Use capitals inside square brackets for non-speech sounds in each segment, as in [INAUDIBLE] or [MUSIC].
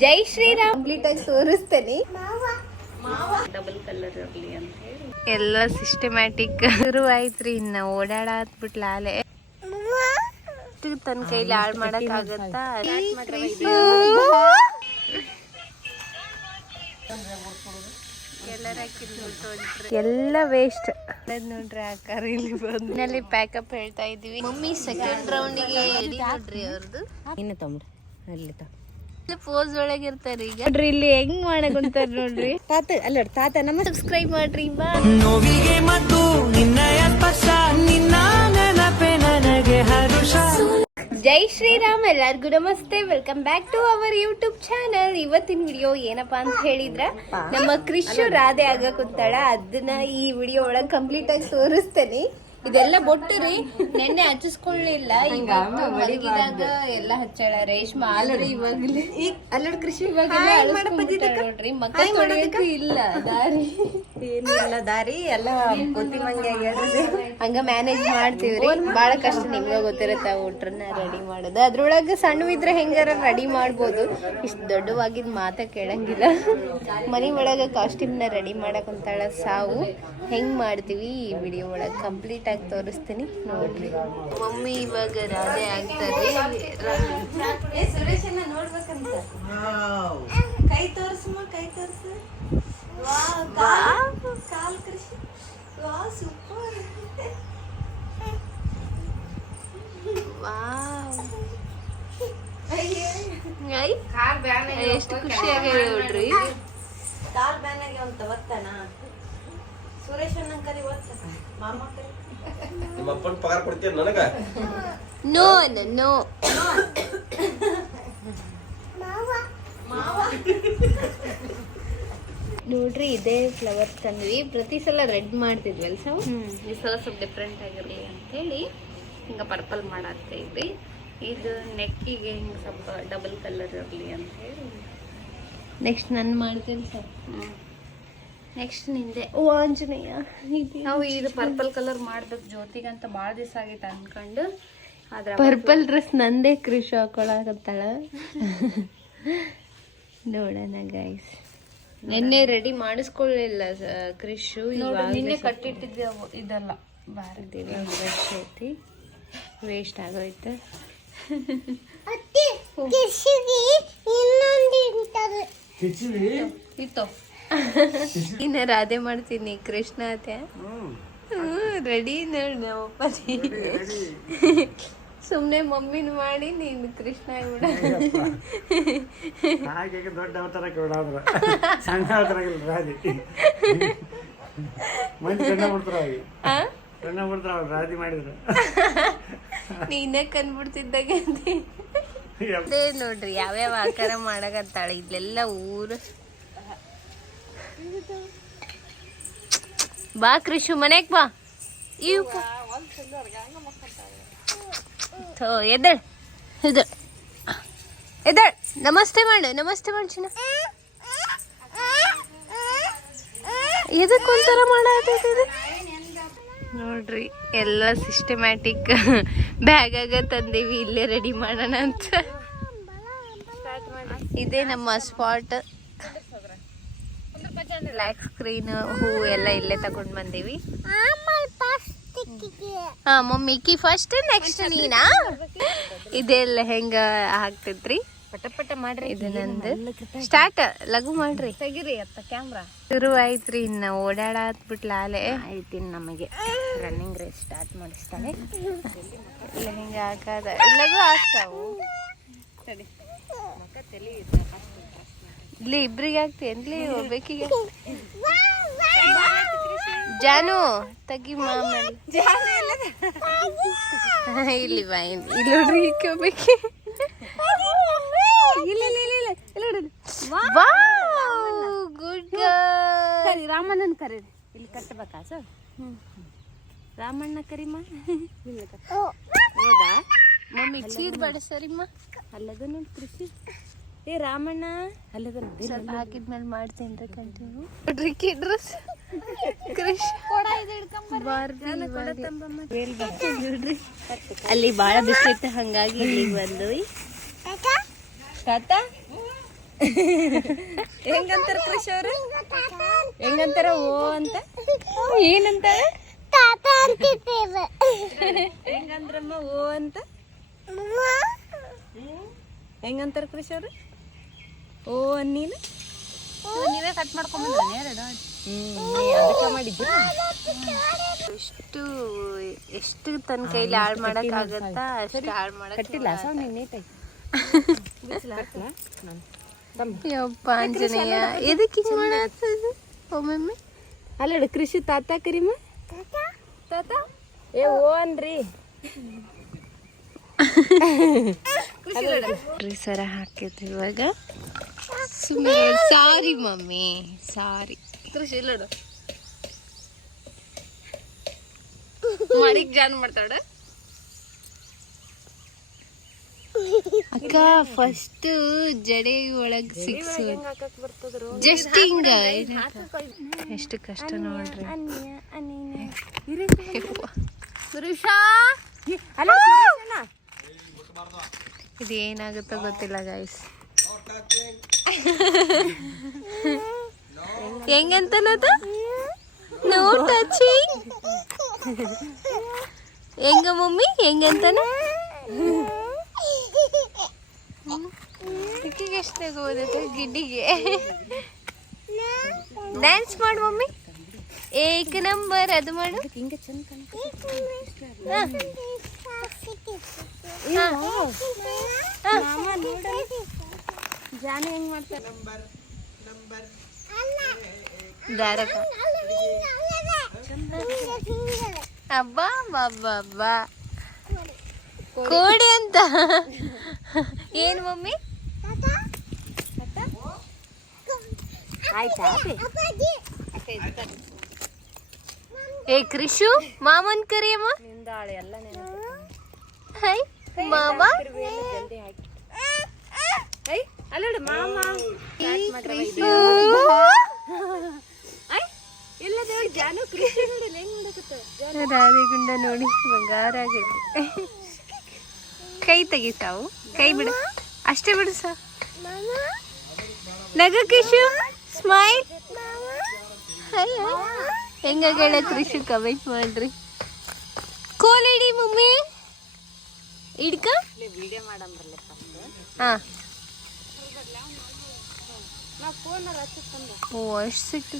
ಜೈ Shriram. Complete ಆಗಿ ತೋರಿಸ್ತೇನೆ double colour ಇರಲಿ ಅಂತ ಹೇಳಿ. ಎಲ್ಲ ಸಿಸ್ಟಮ್ಯಾಟಿಕ್ ಶುರು ಆಯ್ತ್ರಿ ಇನ್ನ ಓಡಾಡತ್ಬಿಟ್ಲ ಆಲೆ ತನ್ನ ಕೈಲಿ ಹಾಳು ಮಾಡಕ್ ಆಗತ್ತಾ ಎಲ್ಲ ವೇಸ್ಟ್ ನೋಡ್ರಿ ಆಕಾರ ಇಲ್ಲಿ ಬಂದ್ಮೇಲೆ ಪ್ಯಾಕಪ್ ಹೇಳ್ತಾ ಇದೀವಿ. ಮಮ್ಮಿ ಸೆಕೆಂಡ್ ರೌಂಡಿಗೆ ನೋಡ್ರಿ ಅವ್ರದ್ದು ಇನ್ನು ತೊಂಬ್ರಿ ಅಲ್ಲಿ ತ ಪೋಸ್ ಒಳಗೆ ಇರ್ತಾರೆ ಈಗ. ನೋಡ್ರಿ ಇಲ್ಲಿ ಹೆಂಗ್ ಮಾಡಕ್ ಕುಂತಾರ ನೋಡ್ರಿ. [LAUGHS] ತಾತ ಅಲ್ಲ ತಾತ ನಮ್ಮ ಸಬ್ಸ್ಕ್ರೈಬ್ ಮಾಡ್ರಿ ಬಾ. ನೋವಿಗೆ ಮತ್ತು ನಿನ್ನಯ ಸ್ಪರ್ಶ ನಿನ್ನ ನೆನಪೆ ನನಗೆ ಹರುಷ. ಜೈ ಶ್ರೀರಾಮ್ ಎಲ್ಲರಿಗೂ ನಮಸ್ತೆ. Welcome back to our YouTube channel ಇವತ್ತಿನ ವಿಡಿಯೋ ಏನಪ್ಪಾ ಅಂತ ಹೇಳಿದ್ರ ನಮ್ಮ ಕ್ರಿಶು ರಾಧೆ ಆಗ ಕುಂತಾಳ. ಅದನ್ನ ಈ ವಿಡಿಯೋ ಒಳಗ್ ಕಂಪ್ಲೀಟ್ ಆಗಿ ತೋರಿಸ್ತೇನೆ. ಇದೆಲ್ಲ ಬೊಟ್ಟು ರೀ ನೆನ್ನೆ ಹಚ್ಚಿಸ್ಕೊಳ್ಳಿಲ್ಲ. ಈಗ ಮಲಗಿದಾಗ ಎಲ್ಲ ಹಚ್ಚಾಳ. ರೇಷ್ಮೆ ಆಲ್ರೆಡಿ ಇವಾಗಲೇ ಅಲ್ಲಡ್ ಕೃಷಿ ನೋಡ್ರಿ ಮಕ್ಕಳು ಇಲ್ಲ ದಾರಿ. ಏನಿಲ್ಲ ದಾರಿ ಎಲ್ಲ ಗೊತ್ತಿ ಮಂಗೆ ಹಂಗ ಮ್ಯಾನೇಜ್ ಮಾಡ್ತೀವ್ರಿ. ಬಾಳ ಕಷ್ಟ ನಿಮ್ಗ ಗೊತ್ತಿರತ್ತ ಊಟ್ರನ್ನ ರೆಡಿ ಮಾಡೋದು. ಅದ್ರೊಳಗ ಸಣ್ಣವಿದ್ರೆ ಹೆಂಗಾರ ರೆಡಿ ಮಾಡ್ಬೋದು. ಇಷ್ಟ ದೊಡ್ಡವಾಗಿದ್ ಮಾತ ಕೇಳಂಗಿಲ್ಲ. ಮನಿ ಒಳಗ ಕಾಸ್ಟ್ಯೂಮ್ನ ರೆಡಿ ಮಾಡಕ್ ಅಂತಾಳ ಸಾವು. ಹೆಂಗ್ ಮಾಡ್ತೀವಿ ಈ ವಿಡಿಯೋ ಒಳಗ ಕಂಪ್ಲೀಟ್ ಆಗಿ ತೋರಿಸ್ತೀನಿ. ನೋಡ್ರಿ. ಮಮ್ಮಿ ಇವಾಗ ರಾಧೆ ಆಗ್ತದೆ ನೋಡ್ಬೇಕಂತ? ಕೈ ತೋರಿಸಮ್ಮ ಕೈ ತೋರಿಸ? ಎಷ್ಟು ಖುಷಿ ಆಗ್ಯಾವ ನೋಡ್ರಿ ಕಾಲ್ ಬ್ಯಾನಾಗೆ ಅಂತ ಒತ್ತಣ ಸುರೇಶ್ ಕರಿ ಒತ್ತ ಮಾಮ ಕರಿ ನಿಮ್ಮ ಅಪ್ಪನ ಪಗಾರ ಕೊಡ್ತೀಯ ನನಗ ನೋ ನೋ ನೋಡ್ರಿ ಇದೇ ಫ್ಲವರ್ಸ್ ತಂದ್ವಿ. ಪ್ರತಿ ಸಲ ರೆಡ್ ಮಾಡ್ತಿದ್ವಲ್ ಸೊ ಈ ಸಲ ಸ್ವಲ್ಪ ಡಿಫ್ರೆಂಟ್ ಆಗಿರಲಿ ಅಂತೇಳಿ ಹಿಂಗ ಪರ್ಪಲ್ ಮಾಡಾಕ್ತಾ ಇದ್ವಿ. ಇದು ನೆಕ್ಕಿಗೆ ಹಿಂಗ ಸ್ವಲ್ಪ ಡಬಲ್ ಕಲರ್ ಇರಲಿ ಅಂತ ಹೇಳಿ ನೆಕ್ಸ್ಟ್ ನಾನು ಮಾಡ್ತೀನಿ ಸರ್. ನೆಕ್ಸ್ಟ್ ನಿಂದೆ. ಓ ಆಂಜನೇಯ. ನಾವು ಇದು ಪರ್ಪಲ್ ಕಲರ್ ಮಾಡ್ಬೇಕು. ಜ್ಯೋತಿಗಂತ ಭಾಳ ದಿವಸ ಆಗೈತೆ ಅನ್ಕೊಂಡು. ಆದ್ರೆ ಪರ್ಪಲ್ ಡ್ರೆಸ್ ನಂದೇ ಕೃಷಿ ಹಾಕೊಳಕತ್ತಾಳ. [LAUGHS] ನೋಡೋಣ ಗೈಸ್ ನಿನ್ನೆ ರೆಡಿ ಮಾಡಿಸ್ಕೊಳ್ಳಿಲ್ಲ ಕ್ರಿಶ್ ನಿನ್ನೆ ಕಟ್ಟಿಟ್ಟಿದ್ವಿ ಅವು ಇದೆಲ್ಲ. ಬಾರಿ. ಬ್ರಷ್ ಐತಿ. ವೇಸ್ಟ್ ಆಗೋಯ್ತು. ಇತ್ತು. ಇನ್ನ ರಾಧೆ ಮಾಡ್ತೀನಿ ಕೃಷ್ಣ ಅತ್ತೆ ರೆಡಿ ನೋಡಿ ನಮ್ಮಪ್ಪ ಸುಮ್ನೆ ಮಮ್ಮಿನ ಮಾಡಿ ನೀನು ಕೃಷ್ಣ ಆಗ್ಬಿಡ. ಹಾಗೆ ದೊಡ್ಡ ಅವತಾರಕ್ಕೆ ಬಿಡಾದ್ರ ಸಣ್ಣ ಅವತಾರ ಇಲ್ಲ ರಾಧಿ. ಮಂದಿ ಸಣ್ಣ ಬಿಡ್ತಾರ ಅವಿ ಸಣ್ಣ ಬಿಡ್ತಾರ ಅವ್ರು ರಾಧಿ ಮಾಡಿದ್ರು. ನೀನೇ ಕಂಡ್ಬಿಡ್ತಿದ್ದಾಗ ಅದೇ ನೋಡ್ರಿ ಯಾವ್ಯಾವ ಆಕಾರ ಮಾಡಕತ್ತಾಳ ಇಲ್ಲೆಲ್ಲ ಊರು. ಬಾ ಕೃಷ್ಣ ಮನೆಗ್ ಬಾ. ಇವ್ ಬಾ. ಥೋ ಎದ್ದಳ್. ಎದ್ದಳ್. ಎದ್ದಳ್. ನಮಸ್ತೆ ಮಾಡು ನಮಸ್ತೆ ಮಾಡು ಚಿನ್ನ ಎದಕ್ಕೊಂಥರ ಮಾಡಾಕತ್ತಿದೆ ನೋಡ್ರಿ ಎಲ್ಲ ಸಿಸ್ಟಮ್ಯಾಟಿಕ್ ಬ್ಯಾಗ್ ಆಗ ತಂದೀವಿ ಇಲ್ಲೇ ರೆಡಿ ಮಾಡೋಣ ಅಂತ. ಇದೇ ನಮ್ಮ ಸ್ಪಾಟ್ ಬ್ಲ್ಯಾಕ್ ಸ್ಕ್ರೀನ್ ಹೂ ಎಲ್ಲ ಇಲ್ಲೇ ತಗೊಂಡ್ ಬಂದೀವಿ. ಹಾ ಮಮ್ಮಿಕಿ ಫಸ್ಟ್ ನೆಕ್ಸ್ಟ್ ನೀನಾ? ಇದೆಲ್ಲ ಹೆಂಗ ಹಾಕ್ತಿದ್ರಿ ಪಟ ಪಟ ಮಾಡ್ರಿ. ಇದು ನಂದು. ಸ್ಟಾರ್ಟ್ ಲಘು ಮಾಡ್ರಿ. ತೆಗಿರಿ ಅತ್ತ ಕ್ಯಾಮ್ರಾ ಶುರು ಆಯ್ತ್ರಿ ಇನ್ನ ಓಡಾಡತ್ ಬಿಟ್ಲಾಲೆ ಐತಿನ್ ನಮಗೆ. ರನ್ನಿಂಗ್ ರೇಸ್ ಸ್ಟಾರ್ಟ್ ಮಾಡಿಸ್ತಾಳೆ ಇಲ್ಲ ಹಿಂಗ ಹಾಕಾದ ಲಘು ಹಾಕ್ತಾವು ಇಲ್ಲಿ ಇಬ್ರಿಗೆ ಹಾಕ್ತೇನ್ಲಿ ಒಬ್ಬೇಕಿಗೆ ಜಾನು ತಗಿ ಮಾಮಲ್ಲಿ ಇಲ್ಲಿ. ಬಾ ಇಲ್ಲಿ. ಇಲ್ಲಿ ನೋಡ್ರಿ ಇಲ್ಲ ಇಲ್ಲ ಇಲ್ಲ good girl. ಕರಿ ರಾಮಣ್ಣನ ಕರಿ. ಇಲ್ಲಿ ಕಟ್ಟಬೇಕಾ ಸರ್? ರಾಮಣ್ಣ ಕರಿಮ್ಮ ಹೌದಾ? ಮಮ್ಮಿ ಚೀರ್ ಬಡ ಸರಿಮ್ಮ. ನೋಡಿ ಕೃಷಿ. ಏ ರಾಮಣ್ಣ. ಅಲ್ಲದ ಸ್ವಲ್ಪ ಹಾಕಿದ್ಮೇಲೆ ಮಾಡ್ತೀನಿ ಕಂಟಿನ್ಯೂ. ನೋಡ್ರಿ ಕಿ ಡ್ರೆಸ್ ನೋಡ್ರಿ ಅಲ್ಲಿ ಬಾಳ ಬಿಸಿತ್ತು ಹಂಗಾಗಿ ಇಲ್ಲಿಗೆ ಬಂದು. ತಾತ? ಹೆಂಗಂತಾರ ಕೃಷಿ ಅವ್ರು? ಹೆಂಗಂತಾರ ಓ ಅಂತ? ಏನಂತ ಹೆಂಗಂದ್ರಮ್ಮ ಓ ಅಂತ? ಹೆಂಗಂತಾರ ಕೃಷಿ ಅವ್ರು? ಓ ಅನ್ನೀನು? ನೀವೇ ಕಟ್ ಮಾಡ್ಕೊಂಬಂದ್ರೆ ಎಷ್ಟು ಎಷ್ಟು ತನ್ನ ಕೈಲಿ ಹಾಳು ಮಾಡಕ್ ಆಗತ್ತಾ ಅಷ್ಟು ಹಾಳು ಮಾಡಕ್ ಕಟ್ಟಿಲ್ಲ ನೀಟಾಗಿ. ಯಪ್ಪ ಆಂಜನೇಯ ಎದಕ್ಕೆ ಹಿಂಗೆ ಮಾಡತ್ತದು ಒಮ್ಮೊಮ್ಮೆ? ಅಲ್ಲ ಕೃಷಿ ತಾತ ಕರಿಮ? ತಾತ? ಏ ಓ ಅನ್ರಿ ಸರ ಹಾಕಿದ್ವಿ ಇವಾಗ. Sorry mummy sorry. ಕೃಷಿ ಇಲ್ಲಡು ಜಾನ್ ಮಾಡ್ತಾಡ ಅಕ್ಕ ಫಸ್ಟ್ ಜಡೆ ಒಳಗ್ ಸಿಕ್ಸ್ ಜಸ್ಟ್ ಹಿಂಗ ಎಷ್ಟು ಕಷ್ಟ ನೋಡ್ರಿ. ಇದು ಏನಾಗುತ್ತೋ ಗೊತ್ತಿಲ್ಲ ಗೈಸ್ ಹೆಂಗಂತನದು? ನೋ ಟಚಿಂಗ್ ಹೆಂಗ ಮಮ್ಮಿ? ಹೆಂಗಂತಾನ? ಎಷ್ಟು ತಗೋದೈತೆ ಗಿಡ್ಡಿಗೆ? ಡ್ಯಾನ್ಸ್ ಮಾಡು ಮಮ್ಮಿ. ಏಕ ನಂಬರ್ ಅದು ಮಾಡು. ಹಾ. ಹಾ. ಹಾ. ಜಾನ ಹೆಂಗ್ ಮಾಡ್ತಾರ ದಾರಕ ಅಬ್ಬಾ ಬಾಬಾ ಬಾ ಕೋಡಿ. ಅಂತ. ಏನು ಮಮ್ಮಿ? ಏ ಕೃಷು ಮಾಮನ್ ಕರಿಯಮ್ಮ? ಹೈ ಎಲ್ಲ ನೆನಪು. ಹಾಯ್ ಮಾಮ? ಜಲ್ದಿ ಇಲ್ಲ ದೇವ್ರು ಜಾನು ಕೃಷಿ ನೋಡಿಲ್ಲ ಹೆಂಗ್ ಮಾಡಕತ್ತ ರಾಧೆಗುಂಡ ನೋಡಿ ಬಂಗಾರ ಆಗೈತೆ ಕೈ ತೆಗಿ ಸಾವು ಕೈ ಬಿಡು. ಅಷ್ಟೇ ಬಿಡು ಸಾ ನಗ ಕಿಶು ಸ್ಮೈಲ್. ಹೆಂಗಾಗಳ ಕೃಷಿ ಕಮೆಂಟ್ ಮಾಡ್ರಿ. ಕೋಲ್ ಹಿಡಿ ಮಮ್ಮಿ. ಇಡ್ಕ. ವಿಡಿಯೋ ಮಾಡಂಬರ್ಲೆ ಫಸ್ಟ್ ಹಾ. ಓ ಅಷ್ಟು ಸಿಕ್ತು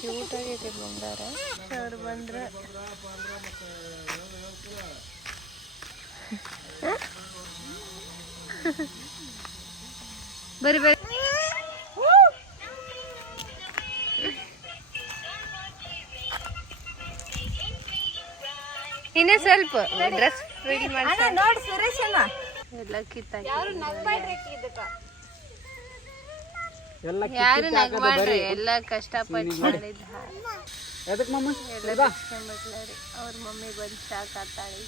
ಕ್ಯೂಟ್ ಆಗೈತೆ ಬಂಗಾರ. ಅವ್ರು ಬಂದ್ರೆ. [LAUGHS] ಬರ್ರಿ ಬರ್ರಿ. ಇನ್ನೇ ಸ್ವಲ್ಪ ಡ್ರೆಸ್ ರೆಡಿ ಮಾಡಿ ನೋಡಿ ಸುರೇಶ್ ಅಣ್ಣ ಎಲ್ಲ ಕಿತ್ತಾಕಿ ಯಾರು ನಗ್ಬೇಡ್ರಿ ಇದಕ್ಕ? ಎಲ್ಲ ಯಾರು ಎಲ್ಲ ಕಷ್ಟಪಟ್ಟು ಮಾಡಿದ್ದ ಎದಕ್ ಮಮ್ಮ? ಎಲ್ಲ ಕಷ್ಟಪಟ್ಲಾರಿ ಅವ್ರ ಮಮ್ಮಿ ಬಂದು ಶಾಕ್ ಆತಾಳಿ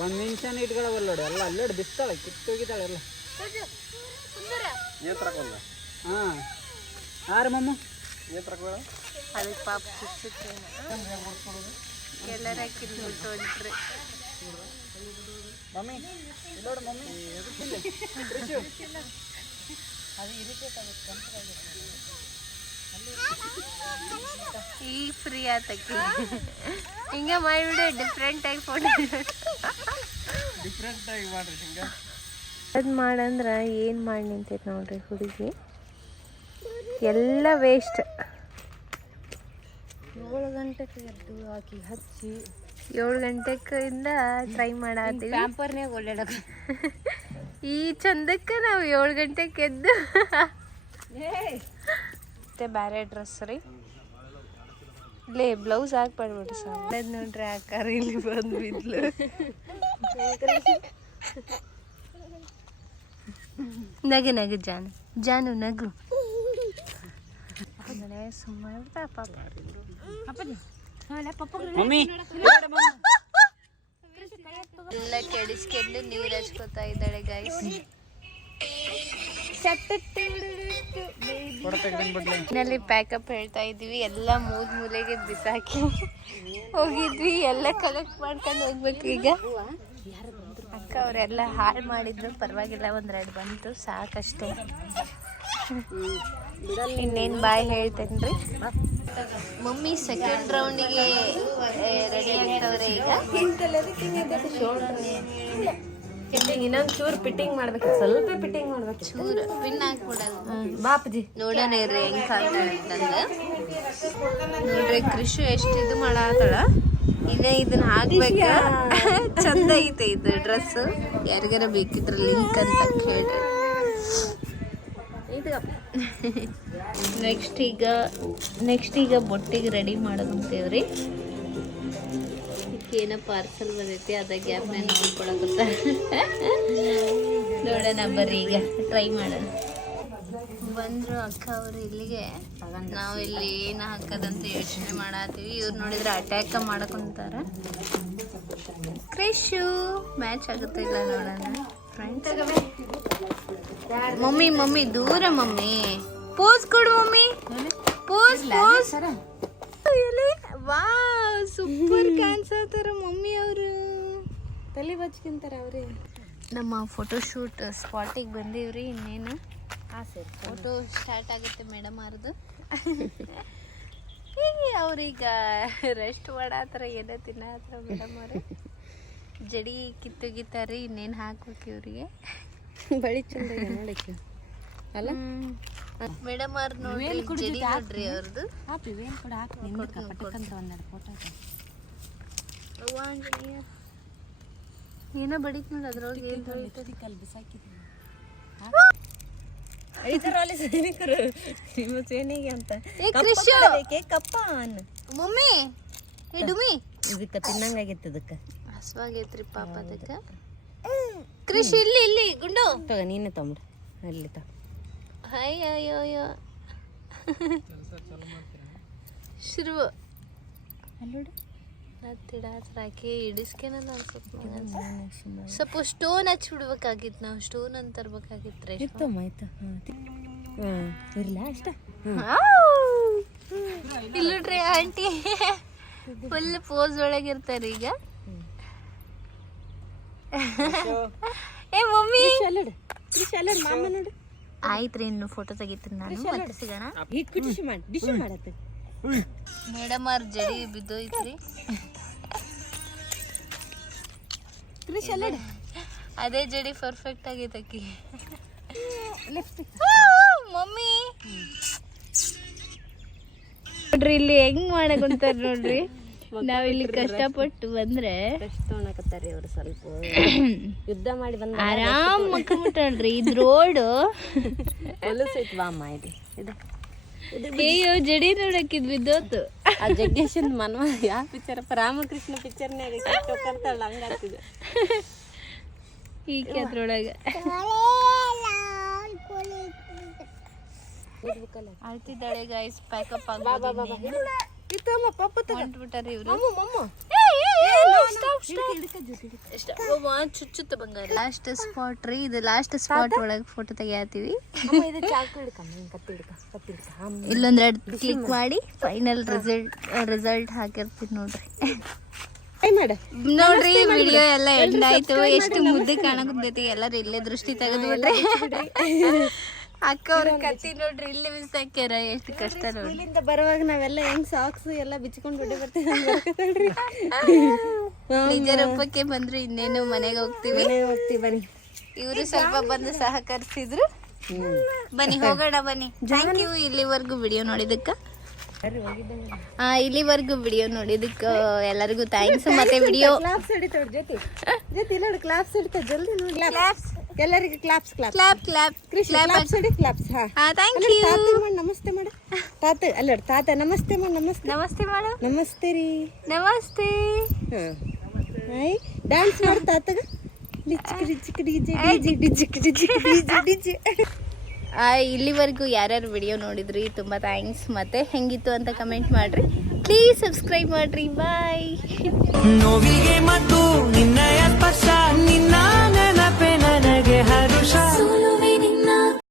ಒಂದ್ ನಿಮಿಷ ಇಟ್ಕೊಳವಲ್ಲ ನೋಡಿ ಎಲ್ಲ ಅಲ್ಲೋಡಿ ಬಿಸ್ತಾಳೆ ಕಿತ್ತೋಗಿದ್ದಾಳೆ ಎಲ್ಲ. ಹಾ. ಆರು ಮಮ್ಮ? ಏನ್ ತರಕೊಂಡ ಅದಕ್ಕೆ ಪಾಪ ಎಲ್ಲರ ಕಿಂದ್ಬಿಟ್ಟು ಹೊಂಟ್ರಿ ಮಮ್ಮಿ ಇಲ್ಲೋಡು ಮಮ್ಮಿ. ಈ ಫ್ರೀ ಆತಕ್ಕೆ. ಹಿಂಗೆ ಮಾಡಿಬಿಡು ಡಿಫ್ರೆಂಟ್ ಆಗಿ ಫೋಟೋ ಡಿಫ್ರೆಂಟ್ ಆಗಿ ಮಾಡ್ರಿ ಹಿಂಗ. ಅದು ಮಾಡಂದ್ರೆ ಏನು ಮಾಡಿ ನಿಂತೈತೆ ನೋಡ್ರಿ ಹುಡುಗಿ? ಎಲ್ಲ ವೇಸ್ಟ್ ಏಳು ಗಂಟೆಗೆ ಎದ್ದು ಹಾಕಿ ಹಚ್ಚಿ. ಏಳು ಗಂಟೆಕಿಂದ ಟ್ರೈ ಮಾಡತ್ತೀವಿ ಪ್ಯಾಂಪರ್ನೇ ಓಡಾಡಕ ಈ ಚಂದಕ್ಕೆ ನಾವು ಏಳು ಗಂಟೆಗೆ ಎದ್ದು. ಮತ್ತೆ ಬೇರೆ ಡ್ರೆಸ್ ರೀ. ಲೇ ಬ್ಲೌಸ್ ಹಾಕ್ಬೇಡ್ಬಿಡ್ರಿ ಸರ್ ನೋಡ್ರಿ ಹಾಕಾರ ಇಲ್ಲಿ ಬಂದು ಬಿದ್ಲು. ನಗು ನಗು ಜಾನು. ಜಾನು ನಗು. ಮನೆ ಸುಮ್ಮನೆ ಪಾಪ. ಮಮ್ಮಿ. ಎಲ್ಲ ಕೆಡಿಸ್ಕೊಂಡು ನೀರು ಹಚ್ಕೋತಾ ಇದ್ದಾಳೆ ಬಿಡ್ಲಿ ನಲ್ಲಿ ಪ್ಯಾಕಪ್ ಹೇಳ್ತಾ ಇದೀವಿ ಎಲ್ಲ ಮೂದ್ ಮೂಲೆಗೆ ಬಿಸಾಕಿ ಹೋಗಿದ್ವಿ. ಎಲ್ಲ ಕಲೆಕ್ಟ್ ಮಾಡ್ಕೊಂಡು ಹೋಗ್ಬೇಕು ಈಗ. ಅಕ್ಕ ಅವರೆಲ್ಲ ಹಾಳು ಮಾಡಿದ್ರು. ಪರವಾಗಿಲ್ಲ, ಒಂದೆರಡು ಬಂತು. ಸಾಕಷ್ಟೇ. ಇನ್ನೇನು ಬಾಯ್ ಹೇಳ್ತೇನ್ರಿ? ಮಮ್ಮಿ ಸೆಕೆಂಡ್ ರೌಂಡಿಗೆ ರೆಡಿ ಆಗ್ತವ್ರೆ ಈಗ? ಇನ್ನೊಂದ್ ಚೂರ್ ಫಿಟ್ಟಿಂಗ್ ಮಾಡ್ಬೇಕು. ಸ್ವಲ್ಪ ಫಿಟ್ಟಿಂಗ್ ಮಾಡ್ಬೇಕು. ಚೂರ್ ಪಿನ್ ಹಾಕ್ಬಿಡಲ್ಲ ಬಾಪಜಿ ನೋಡೋಣ ಇರ್ರಿ ಹೆಂಗ್ ನಂದ ನೋಡ್ರಿ ಕೃಷಿ ಎಷ್ಟು ಇದು ಮಾಡತ್ತಳ ಇನ್ನೇ ಇದನ್ನ ಹಾಕ್ಬೇಕ. ಚಂದ ಐತೆ ಇದು ಡ್ರೆಸ್ ಯಾರಿಗಾರ ಬೇಕಿದ್ರ ಲಿಂಕ್ ಅಂತ ಕೇಳ್ರಿ. [LAUGHS] ನೆಕ್ಸ್ಟ್ ಈಗ ನೆಕ್ಸ್ಟ್ ಈಗ ಬೊಟ್ಟಿಗೆ ರೆಡಿ ಮಾಡೋದಂತೇವ್ರಿ ಏನೋ ಪಾರ್ಸಲ್ ಬಂದೈತಿ, ಅದ ಗ್ಯಾಪ್ನ ನೋಡ್ಕೊಳಕತ್ತ ನೋಡೋಣ ಬರ್ರಿ ಈಗ ಟ್ರೈ ಮಾಡೋಣ. ಬಂದ್ರು ಅಕ್ಕ ಅವರು ಇಲ್ಲಿಗೆ. ನಾವು ಇಲ್ಲಿ ಏನು ಹಾಕೋದಂತ ಯೋಚನೆ ಮಾಡತ್ತೀವಿ ಇವ್ರು ನೋಡಿದ್ರೆ ಅಟ್ಯಾಕ ಮಾಡಕೊಂತಾರ. ಕ್ರಿಶು ಮ್ಯಾಚ್ ಆಗುತ್ತೆ ಇಲ್ಲ ನೋಡೋಣ. ಫ್ರೆಂಡ್ಸ್ ಮಮ್ಮಿ ಮಮ್ಮಿ, ದೂರ ಮಮ್ಮಿ. ಪೋಸ್ ಕೊಡು ಮಮ್ಮಿ ಪೋಸ್ ಪೋಸ್ ವಾ ಸೂಪರ್ ಕಾಣಿಸತ್ತಾರ ಮಮ್ಮಿ ಅವರು. ತಲೆ ಬಚ್ಕಿಂತಾರ ಅವ್ರಿ. ನಮ್ಮ ಫೋಟೋಶೂಟ್ ಸ್ಪಾಟಿಗೆ ಬಂದೀವ್ರಿ ಇನ್ನೇನು. ಆಸೆ ಸರಿ ಫೋಟೋ ಸ್ಟಾರ್ಟ್ ಆಗುತ್ತೆ ಮೇಡಮ್ ಅವ್ರದ್ದು. [LAUGHS] ಹೀಗೆ ಅವ್ರೀಗ ರೆಸ್ಟ್ ಮಾಡಾತರ ಏನೋ ತಿನ್ನಾತರ ಮೇಡಮ್ ಅವರು. ಜಡಿ ಕಿತ್ತು ಗಿತ್ತಾರಿ ಇನ್ನೇನು ಹಾಕ್ಬೇಕು ಇವ್ರಿಗೆ. ಬಳಿ ಚಂದ ನೋಡಕ್ಕೆ. ಅಲ್ಲ? ಮೇಡಮ್ ಅವ್ರು ನೋಡ್ರಿ ಜಡಿ ನೋಡ್ರಿ ಅವ್ರದ್ದು ಹಾಪಿ ವೇನ್ ಕೂಡ ಹಾಕಿ ನಿಂದಕ್ಕ ಪಟಕಂತ ಒಂದೆರಡು ಫೋಟೋ ಅವ್ವ ಆಂಜನೇಯ. ಏನೋ ಬಡಿತ್ ನೋಡಿ ಅದ್ರೊಳಗೆ ಏನು ಹೋಯ್ತು ಕಲ್ ಬಿಸಾಕಿದ್ದೀನಿ ಐದರಲ್ಲಿ ಸೈನಿಕರು ನಿಮ್ಮ ಸೇನೆಗೆ ಅಂತ. ಏ ಕೃಷ್ಣ ಬೇಕೆ ಕಪ್ಪ ಅನ್ನ ಮಮ್ಮಿ ಏ ಡುಮಿ. ಇದಕ್ಕೆ ತಿನ್ನಂಗಾಗಿತ್ತು ಇದಕ್ಕೆ. ಹಸ್ವಾಗೈತ್ರಿ ಪಾಪ ಅದಕ್ಕೆ. ಕೃಷಿ ಇಲ್ಲಿ ಇಲ್ಲಿ ಗುಂಡು. ತಗ ನೀನೆ ತಗೊಂಡ್ರಿ ಅಲ್ಲಿ ತ ಹಾಯ್ ಅಯ್ಯೋ ಅಯ್ಯೋ ಶುರು. ಹಾಕಿ ಇಡಿಸ್ಕೆನ ಸ್ವಲ್ಪ ಸ್ಟೋನ್ ಹಚ್ಚಿ ಬಿಡ್ಬೇಕಾಗಿತ್ತು ನಾವು. ಸ್ಟೋನ್ ಅಂತ ತರ್ಬೇಕಾಗಿತ್ತು ಇರ್ತಮ್ಮ ಆಯ್ತು? ಇರಲ್ಲ ಅಷ್ಟ? ಇಲ್ಲುಡ್ರಿ ಆಂಟಿ ಫುಲ್ ಪೋಸ್ ಒಳಗಿರ್ತಾರೆ ಈಗ. ಏ ಮಮ್ಮಿ. ಅಲ್ಲೋಡು ಮಾಮ ನೋಡು. ಆಯ್ತ್ರಿ ಇನ್ನು ಫೋಟೋ ತೆಗಿತೀನಿ ನಾನು. ಮತ್ತೆ ಸಿಗೋಣ? ಮೇಡಮ್ ಅವ್ರ ಜಡಿ ಬಿದ್ದೋಯ್ತ್ರಿ. ಅದೇ ಜಡಿ ಪರ್ಫೆಕ್ಟ್ ಆಗೈತೆ ಅಕ್ಕಿ ಮಮ್ಮಿ. ನೋಡ್ರಿ ಇಲ್ಲಿ ಹೆಂಗ್ ಮಾಡಕುಂತಾರ ನೋಡ್ರಿ. ನಾವಿಲ್ಲಿ ಕಷ್ಟಪಟ್ಟು ಬಂದ್ರೆ ಎಷ್ಟು ತೊಗೊಳಕತ್ತಾರಿ ಅವ್ರು ಸ್ವಲ್ಪ. [COUGHS] ಯುದ್ಧ ಮಾಡಿ ಬಂದ ಆರಾಮ್ ಮಕ್ಕಳ್ರಿ ಇದ್ ರೋಡ್. [LAUGHS] ಹೊಲಸೈತಿ ಬಾ ಅಮ್ಮ ಇದು. ಇದು ಅಯ್ಯೋ ಜಡಿ ನೋಡಕ್ಕಿದ್ ಬಿದ್ದೋತು. ಆ ಜಗ್ಗೇಶನ್ ಮನ್ವ ಯಾವ ಪಿಕ್ಚರ್ ರಾಮಕೃಷ್ಣ ಪಿಕ್ಚರ್ನ್ಯಾಗ ಕರ್ತಾಳ ಹಂಗಾಗ್ತಿದೆ ಈಕೆ ಅದ್ರೊಳಗ ಆಳ್ತಿದ್ದಾಳೆ ಗಾಯ್ಸ್ ಪ್ಯಾಕಪ್ ಇತ್ತಮ್ಮ ಇವ್ರು. ಚುಚ್ಚುತ್ತ ಬಂಗಾರ. ಲಾಸ್ಟ್ ಸ್ಪಾಟ್ ರೀ ಇದು ಲಾಸ್ಟ್ ಸ್ಪಾಟ್ ಒಳಗೆ ಫೋಟೋ ತೆಗಿಯತ್ತೀವಿ ಇಲ್ಲೊಂದ್ ಎರಡು ಕ್ಲಿಕ್ ಮಾಡಿ ಫೈನಲ್ ರಿಸಲ್ಟ್ ರಿಸಲ್ಟ್ ಹಾಕಿರ್ತೀವಿ ನೋಡ್ರಿ. ನೋಡ್ರಿ ವಿಡಿಯೋ ಎಲ್ಲ ಎಂಡ್ ಆಯ್ತು ಎಷ್ಟು ಮುದ್ದೆ ಕಾಣಕ್ ಎಲ್ಲರೂ ಇಲ್ಲೇ ದೃಷ್ಟಿ ತೆಗೆದು ಬಿಟ್ರಿ [LAUGHS] ಅಕ್ಕ ಅವ್ರ ಕತ್ತಿ ನೋಡ್ರಿ ಇಲ್ಲಿ ಬಿಸಾಕ್ಯಾರ ಎಷ್ಟು ಕಷ್ಟ ನೋಡ್ರಿ. ಇಲ್ಲಿಂದ ಬರುವಾಗ ನಾವೆಲ್ಲ ಹೆಂಗ್ ಸಾಕ್ಸ್ ಎಲ್ಲ ಬಿಚ್ಕೊಂಡು ಬಿಡಿ ಬರ್ತೀವಿ ನಿಜ ರೂಪಕ್ಕೆ ಬಂದ್ರು ಇನ್ನೇನು ಮನೆಗೆ ಹೋಗ್ತೀವಿ. ಹೋಗ್ತೀವಿ ಬನ್ನಿ. ಇವರು ಸ್ವಲ್ಪ ಬಂದು ಸಹಕರಿಸಿದ್ರು. ಬನ್ನಿ ಹೋಗೋಣ ಬನ್ನಿ. ಥ್ಯಾಂಕ್ ಯು ಇಲ್ಲಿವರೆಗೂ ವಿಡಿಯೋ ನೋಡಿದಕ್ಕ ಇಲ್ಲಿವರೆಗೂ ವಿಡಿಯೋ ನೋಡಿದಕ್ಕ ಎಲ್ಲರಿಗೂ ಥ್ಯಾಂಕ್ಸ್ ಮತ್ತೆ ವಿಡಿಯೋ ಕ್ಲಾಪ್ಸ್ ಹಿಡಿತಾವ ಜೊತೆ ಜೊತೆ ನೋಡಿ ಕ್ಲಾಪ್ಸ್ ಹಿಡಿತಾವ. ಜಲ್ದಿ ನೋಡಿ. ಕ್ಲಾಪ್ಸ್ ಎಲ್ಲರಿಗೂ claps clap clap clap Krishna claps claps ಹಾ. ಹಾ ಥ್ಯಾಂಕ್ ಯು ತಾತ ಮಾಡಿ ನಮಸ್ತೆ ಮಾಡ. ತಾತ ಅಲ್ಲ ತಾತ ನಮಸ್ತೆ ಮಾಡ ನಮಸ್ತೆ. ನಮಸ್ತೆ ಮಾಡ. ನಮಸ್ತೆ ರೀ. ನಮಸ್ತೆ. ಹಾಂ. ಹಾಯ್ ಡ್ಯಾನ್ಸ್ ಮಾಡ ತಾತಗ. ಡಿಜಿಕ್ ಡಿಜಿಕ್ ಡಿಜಿಕ್ ಡಿಜೆ ಡಿಜೆ ಆ, ಇಲ್ಲಿವರೆಗೂ ಯಾರ್ಯಾರು ವಿಡಿಯೋ ನೋಡಿದ್ರಿ ತುಂಬ ಥ್ಯಾಂಕ್ಸ್ ಮತ್ತೆ ಹೆಂಗಿತ್ತು ಅಂತ ಕಮೆಂಟ್ ಮಾಡ್ರಿ. ಪ್ಲೀಸ್ ಸಬ್ಸ್ಕ್ರೈಬ್ ಮಾಡ್ರಿ. ಬಾಯ್ ನೋವಿಗೆ ಮತ್ತು ನಿನ್ನ ಸ್ಪರ್ಶ ನಿನ್ನ ನನಗೆ ಹರುಷ.